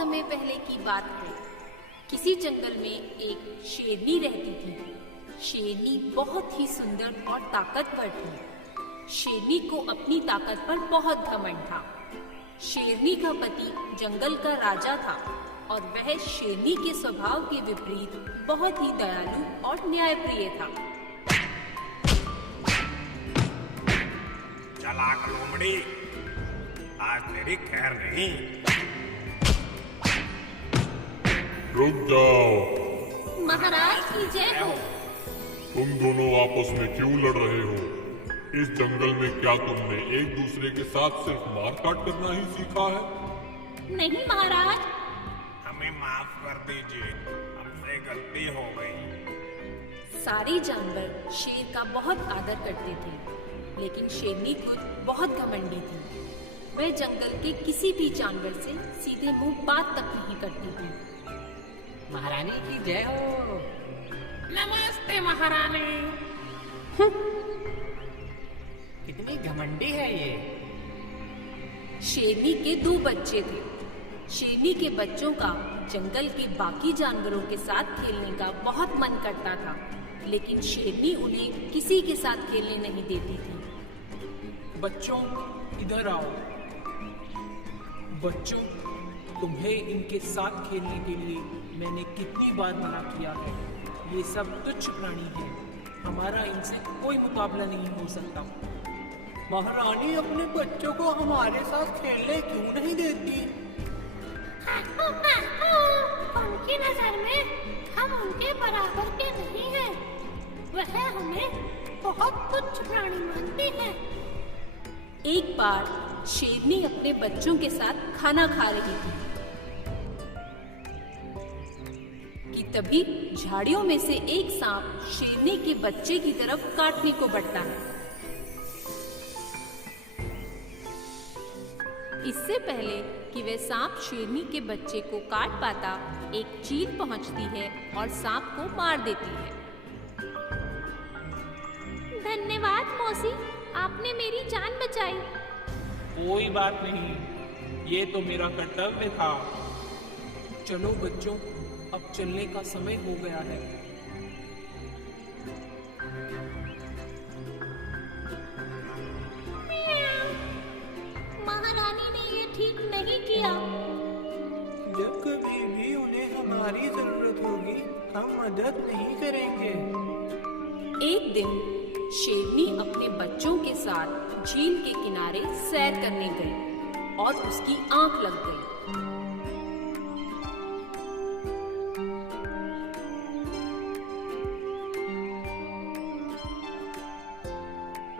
समय पहले की बात है। किसी जंगल में एक शेरनी रहती थी। शेरनी बहुत ही सुंदर और ताकतवर थी। शेरनी को अपनी ताकत पर बहुत घमंड था। शेरनी का पति जंगल का राजा था और वह शेरनी के स्वभाव के विपरीत बहुत ही दयालु और न्यायप्रिय था। चालाक लोमड़ी, आज तेरी खैर नहीं। रुक जाओ। महाराज की जय हो। तुम दोनों आपस में क्यों लड़ रहे हो? इस जंगल में क्या तुमने एक दूसरे के साथ सिर्फ मारकाट करना ही सीखा है? नहीं महाराज। हमें माफ कर दीजिए, हमसे गलती हो गई। सारे जानवर शेर का बहुत आदर करते थे, लेकिन शेरनी खुद बहुत घमंडी थी। वह जंगल के किसी भी जानवर से सीधे मुंह बात तक नहीं करती थी। महारानी की जय हो। नमस्ते महारानी। कितनी घमंडी है ये। शेरनी के 2 बच्चे थे। शेरनी के बच्चों का जंगल के बाकी जानवरों के साथ खेलने का बहुत मन करता था, लेकिन शेरनी उन्हें किसी के साथ खेलने नहीं देती थी। बच्चों, इधर आओ। बच्चों, तुम्हें इनके साथ खेलने के लिए मैंने कितनी बार मना किया है। ये सब तुच्छ प्राणी हैं। हमारा इनसे कोई मुकाबला नहीं हो सकता। महारानी अपने बच्चों को हमारे साथ खेलने क्यों नहीं देती? उनकी नजर में हम उनके बराबर के नहीं हैं। वह हमें बहुत तुच्छ प्राणी मानती है। एक बार शेरनी अपने बच्चों के साथ खाना खा रही थी कि तभी झाड़ियों में से एक सांप शेरनी के बच्चे की तरफ काटने को बढ़ता है। इससे पहले कि वह सांप शेरनी के बच्चे को काट पाता, एक चील पहुंचती है और सांप को मार देती है। धन्यवाद मौसी, आपने मेरी जान बचाई। कोई बात नहीं, ये तो मेरा कर्तव्य था। चलो बच्चों, अब चलने का समय हो गया है। महारानी ने ये ठीक नहीं किया। जब कभी भी उन्हें हमारी जरूरत होगी, हम मदद नहीं करेंगे। एक दिन शेरनी अपने बच्चों के साथ झील के किनारे सैर करने गई और उसकी आंख लग गई।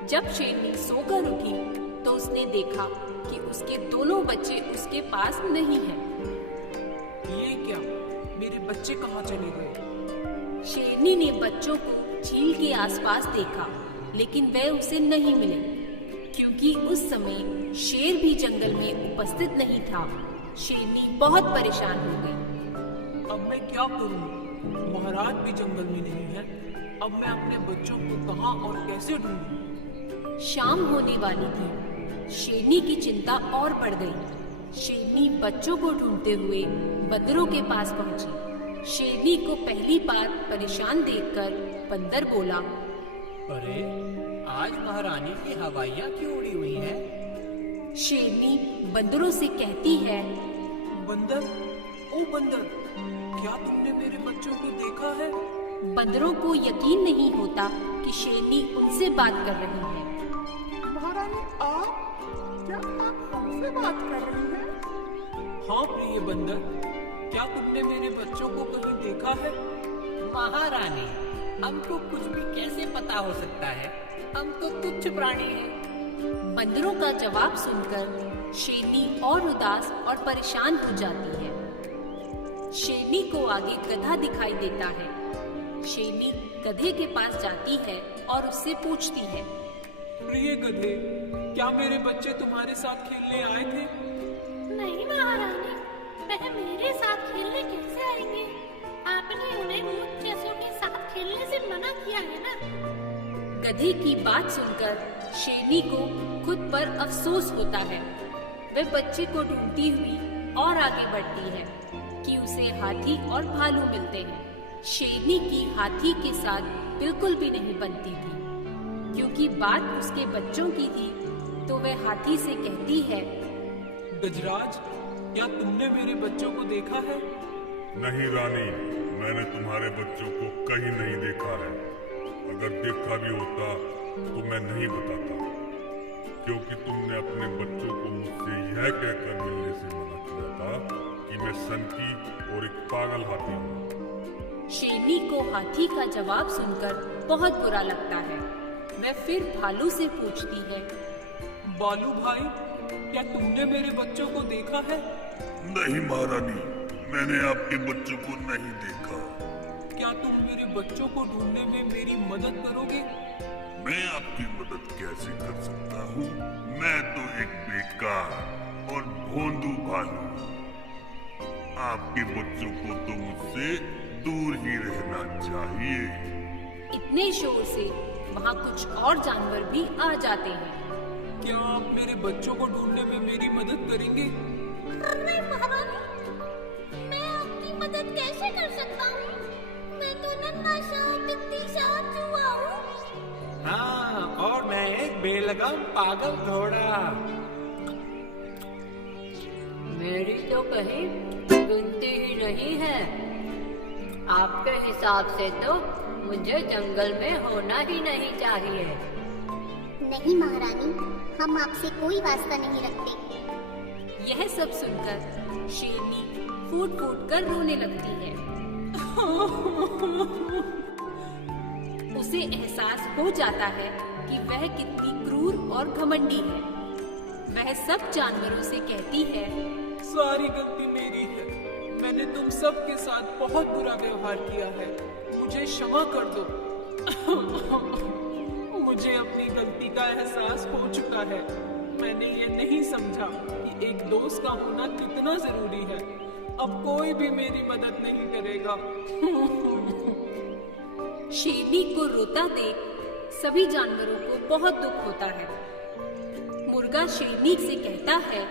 जब शेरनी सोकर उठी तो उसने देखा कि उसके दोनों बच्चे उसके पास नहीं हैं। ये क्या? मेरे बच्चे कहाँ चले गए? शेरनी ने बच्चों को झील के आसपास देखा, लेकिन वे उसे नहीं मिले, क्योंकि उस समय शेर भी जंगल में उपस्थित नहीं था। शेरनी बहुत परेशान हो गई। अब मैं क्या करूं? महाराज भी जंगल में नहीं है। अब मैं अपने बच्चों को कहाँ और कैसे ढूंढूं? शाम होने वाली थी। शेरनी की चिंता और बढ़ गई। शेरनी बच्चों को ढूंढते हुए बंदरों के पास पहुंची। शेरनी को पहली बार परेशान देखकर बंदर बोला, अरे, आज महारानी की हवाइयाँ क्यों उड़ी हुई हैं? शेरनी बंदरों से कहती है, बंदर, ओ बंदर, क्या तुमने मेरे बच्चों को देखा है? बंदरों को यकीन नहीं होता कि शेरनी उनसे बात कर रही है। महारानी, आप? क्या आप हमसे बात कर रही हैं? हाँ प्रिय बंदर, क्या तुमने मेरे बच्चों को कहीं देखा है? महारानी, हमको कुछ भी कैसे पता हो सकता है? हम तो तुच्छ प्राणी हैं। बंदरों का जवाब सुनकर शेरनी और उदास और परेशान हो जाती है। शेरनी को आगे गधा दिखाई देता है। शेरनी गधे के पास जाती है और उससे पूछती है, प्रिय गधे, क्या मेरे बच्चे तुम्हारे साथ खेलने आए थे? नहीं महारानी, वह मेरे साथ खेलने कैसे आएंगे? आपने उन्हें मुझ जैसों के साथ खेलने से मना किया है ना। गधे की बात सुनकर शेरनी को खुद पर अफसोस होता है। वह बच्चे को ढूंढती हुई और आगे बढ़ती है कि उसे हाथी और भालू मिलते हैं। शेरनी की हाथी के साथ बिल्कुल भी नहीं बनती थी, क्योंकि बात उसके बच्चों की थी। तो वह हाथी से कहती है, गजराज, क्या तुमने मेरे बच्चों को देखा है? नहीं रानी, मैंने तुम्हारे बच्चों को कहीं नहीं देखा है। अगर देखा भी होता तो मैं नहीं बताता, क्योंकि तुमने अपने बच्चों को मुझसे यह कहकर मिलने से मना किया था कि मैं सनकी और एक पागल हाथी हूँ। शेरनी को हाथी का जवाब सुनकर बहुत बुरा लगता है। वह फिर भालू से पूछती है, बालू भाई, क्या तुमने मेरे बच्चों को देखा है? नहीं महारानी, मैंने आपके बच्चों को नहीं देखा। क्या तुम मेरे बच्चों को ढूंढने में मेरी मदद करोगे? मैं आपकी मदद कैसे कर सकता हूँ? मैं तो एक बेकार और भोंदू भालू हूँ। आपके बच्चों को तो मुझसे दूर ही रहना चाहिए। इतने शोर से वहाँ कुछ और जानवर भी आ जाते हैं। क्या आप मेरे बच्चों को ढूंढने में मेरी मदद करेंगे? अरे महारानी, मैं आपकी मदद कैसे कर सकता हूँ? मैं तो नन्हा सा बित्ती सा चूहा हूँ। हाँ, और मैं एक बेलगाम पागल घोड़ा। मेरी तो कहीं गिनती ही नहीं है। आपके हिसाब से तो मुझे जंगल में होना ही नहीं चाहिए। नहीं महारानी, हम आपसे कोई वास्ता नहीं रखते। यह सब सुनकर शेरनी फूट फूट कर रोने लगती है। उसे एहसास हो जाता है कि वह कितनी क्रूर और घमंडी है। वह सब जानवरों से कहती है, सारी गलती मेरी है। मैंने तुम सब के साथ बहुत बुरा व्यवहार किया है। मुझे क्षमा कर दो। मुझे अपनी गलती का एहसास हो चुका है। मैंने ये नहीं समझा कि एक दोस्त का होना कितना जरूरी है। अब कोई भी मेरी मदद नहीं करेगा। शेरनी को रोता देख सभी जानवरों को बहुत दुख होता है। मुर्गा शेरनी से कहता है,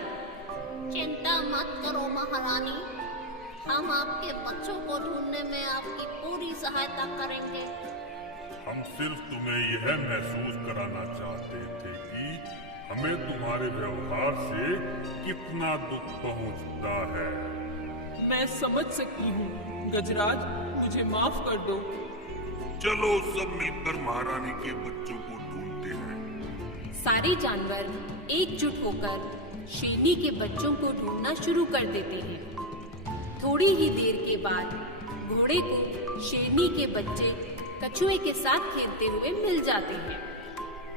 चिंता मत करो महारानी, हम आपके बच्चों को ढूंढने में आपकी पूरी सहायता करेंगे। हम सिर्फ तुम्हें यह महसूस कराना चाहते थे कि हमें तुम्हारे व्यवहार से कितना दुख पहुंचता है। मैं समझ सकती हूँ गजराज, मुझे माफ कर दो। चलो सब मिलकर महारानी के बच्चों को ढूंढते हैं। सारे जानवर एकजुट होकर शेरनी के बच्चों को ढूंढना शुरू कर देते हैं। थोड़ी ही देर के बाद घोड़े को शेरनी के बच्चे कछुए के साथ खेलते हुए मिल जाते हैं।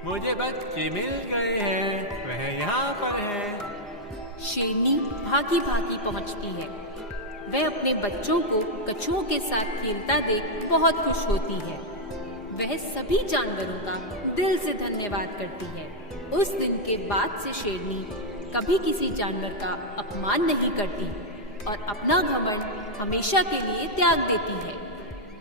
मुझे बच्चे मिल गए हैं, वह यहाँ पर है। शेरनी भागी भागी पहुंचती है। वह अपने बच्चों को कछुओं के साथ खेलता देख बहुत खुश होती है। वह सभी जानवरों का दिल से धन्यवाद करती है। उस दिन के बाद से शेरनी कभी किसी जानवर का अपमान नहीं करती और अपना घमंड हमेशा के लिए त्याग देती है।